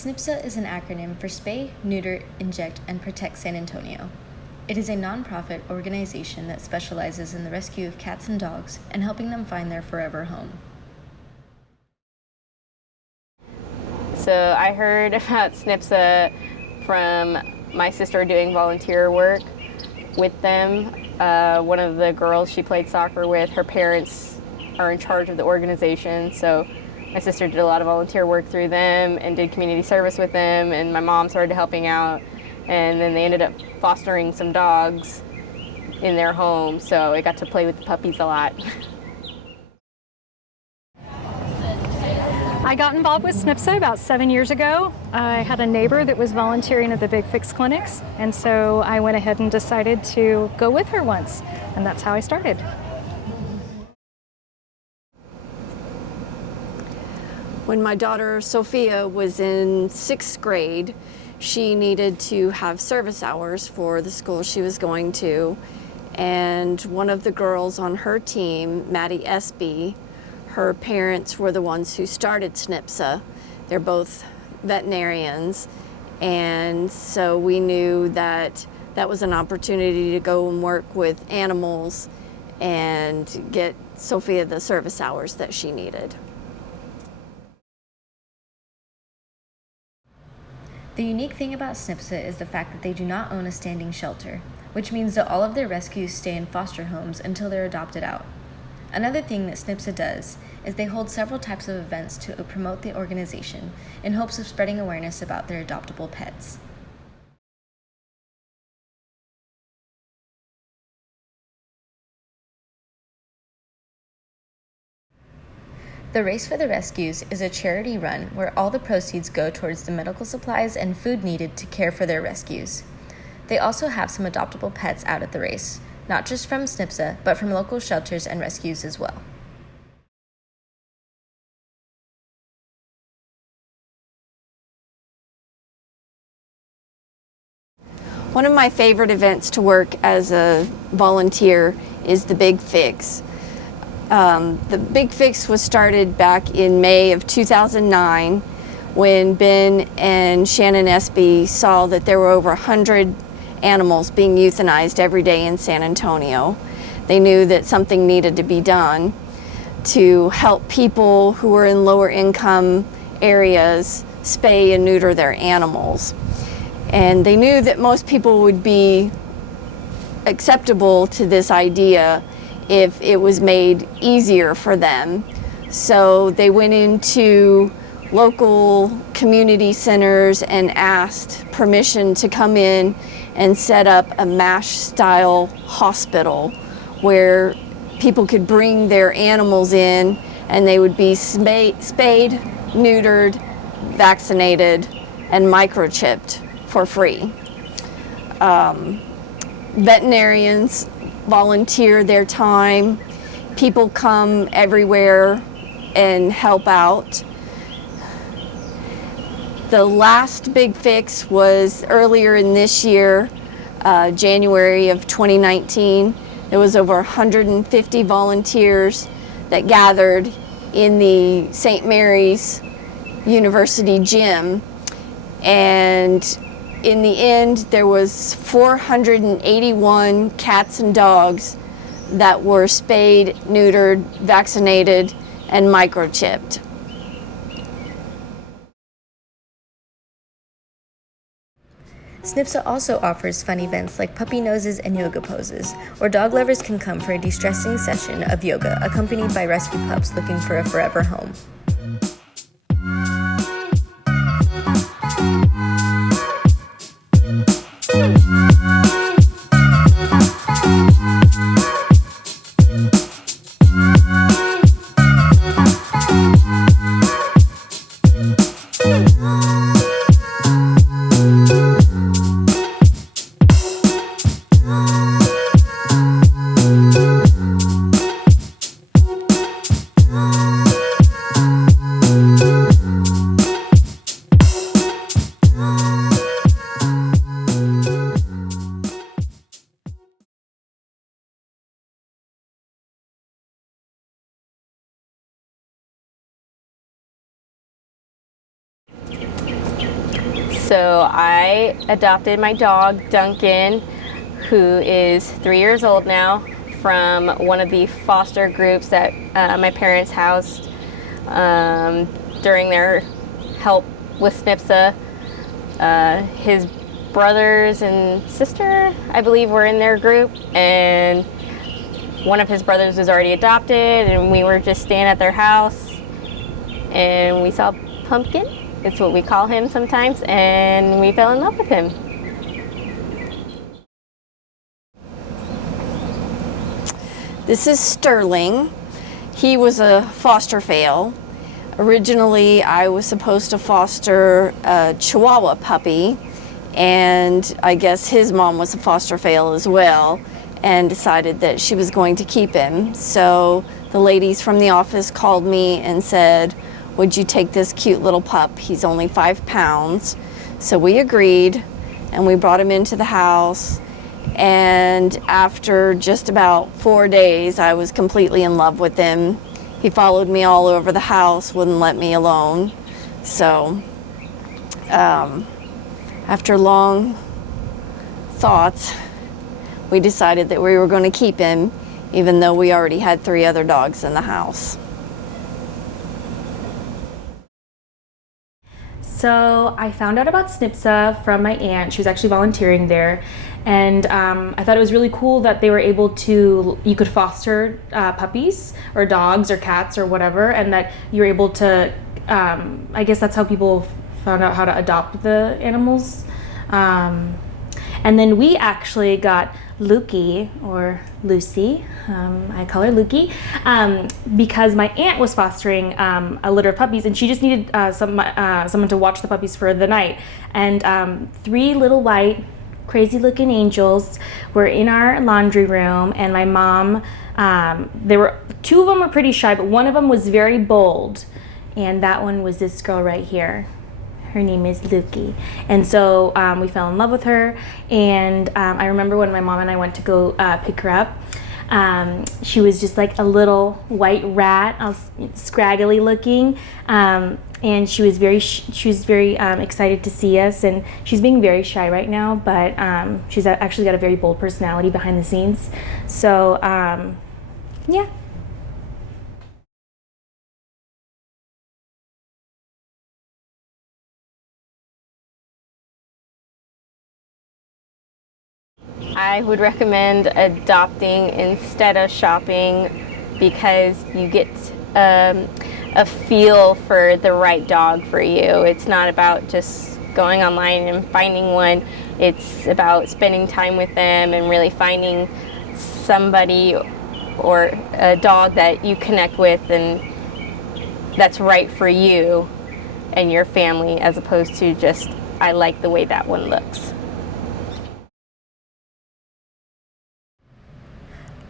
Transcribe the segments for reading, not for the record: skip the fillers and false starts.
SNIPSA is an acronym for Spay, Neuter, Inject, and Protect San Antonio. It is a nonprofit organization that specializes in the rescue of cats and dogs and helping them find their forever home. So I heard about SNIPSA from my sister doing volunteer work with them. One of the girls she played soccer with, her parents are in charge of the organization, so my sister did a lot of volunteer work through them and did community service with them, and my mom started helping out, and then they ended up fostering some dogs in their home, so I got to play with the puppies a lot. I got involved with SNIPSA about 7 years ago. I had a neighbor that was volunteering at the Big Fix clinics, and so I went ahead and decided to go with her once, and that's how I started. When my daughter Sophia was in 6th grade, she needed to have service hours for the school she was going to, and one of the girls on her team, Maddie Espy, her parents were the ones who started SNIPSA. They're both veterinarians, and so we knew that that was an opportunity to go and work with animals and get Sophia the service hours that she needed. The unique thing about SNIPSA is the fact that they do not own a standing shelter, which means that all of their rescues stay in foster homes until they're adopted out. Another thing that SNIPSA does is they hold several types of events to promote the organization in hopes of spreading awareness about their adoptable pets. The Race for the Rescues is a charity run where all the proceeds go towards the medical supplies and food needed to care for their rescues. They also have some adoptable pets out at the race, not just from SNIPSA, but from local shelters and rescues as well. One of my favorite events to work as a volunteer is the Big Fix. The Big Fix was started back in May of 2009 when Ben and Shannon Espy saw that there were over 100 animals being euthanized every day in San Antonio. They knew that something needed to be done to help people who were in lower income areas spay and neuter their animals. And they knew that most people would be acceptable to this idea if it was made easier for them. So they went into local community centers and asked permission to come in and set up a MASH-style hospital where people could bring their animals in and they would be spayed, neutered, vaccinated, and microchipped for free. Veterinarians volunteer their time. People come everywhere and help out. The last Big Fix was earlier in this year, January of 2019. There was over 150 volunteers that gathered in the St. Mary's University gym, and in the end there was 481 cats and dogs that were spayed, neutered, vaccinated, and microchipped. SNIPSA also offers fun events like puppy noses and yoga poses, where dog lovers can come for a de-stressing session of yoga accompanied by rescue pups looking for a forever home. So I adopted my dog, Duncan, who is 3 years old now, from one of the foster groups that my parents housed during their help with SNIPSA. His brothers and sister, I believe, were in their group, and one of his brothers was already adopted, and we were just staying at their house, and we saw Pumpkin, it's what we call him sometimes, and we fell in love with him. This is Sterling. He was a foster fail. Originally, I was supposed to foster a Chihuahua puppy, and I guess his mom was a foster fail as well, and decided that she was going to keep him. So the ladies from the office called me and said, would you take this cute little pup? He's only 5 pounds. So we agreed, and we brought him into the house. And after just about 4 days, I was completely in love with him. He followed me all over the house, wouldn't let me alone. So after long thoughts, we decided that we were going to keep him, even though we already had 3 other dogs in the house. So I found out about SNIPSA from my aunt. She was actually volunteering there, and I thought it was really cool that they were able to, you could foster puppies or dogs or cats or whatever, and that you were able to, I guess that's how people found out how to adopt the animals. And then we actually got Lukey, or Lucy, I call her Lukey, because my aunt was fostering a litter of puppies, and she just needed someone to watch the puppies for the night. And 3 little white, crazy-looking angels were in our laundry room, and my mom, 2 of them were pretty shy, but one of them was very bold, and that one was this girl right here. Her name is Lukey. And so we fell in love with her, and I remember when my mom and I went to go pick her up, she was just like a little white rat, scraggly looking, and she was very excited to see us, and she's being very shy right now, but she's actually got a very bold personality behind the scenes. So yeah. I would recommend adopting instead of shopping, because you get a feel for the right dog for you. It's not about just going online and finding one. It's about spending time with them and really finding somebody or a dog that you connect with and that's right for you and your family, as opposed to just, I like the way that one looks.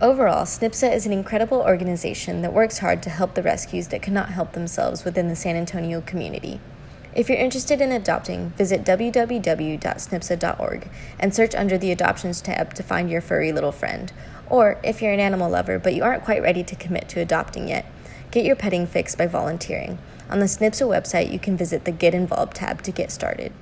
Overall, SNIPSA is an incredible organization that works hard to help the rescues that cannot help themselves within the San Antonio community. If you're interested in adopting, visit www.snipsa.org and search under the Adoptions tab to find your furry little friend. Or, if you're an animal lover but you aren't quite ready to commit to adopting yet, get your petting fix by volunteering. On the SNIPSA website, you can visit the Get Involved tab to get started.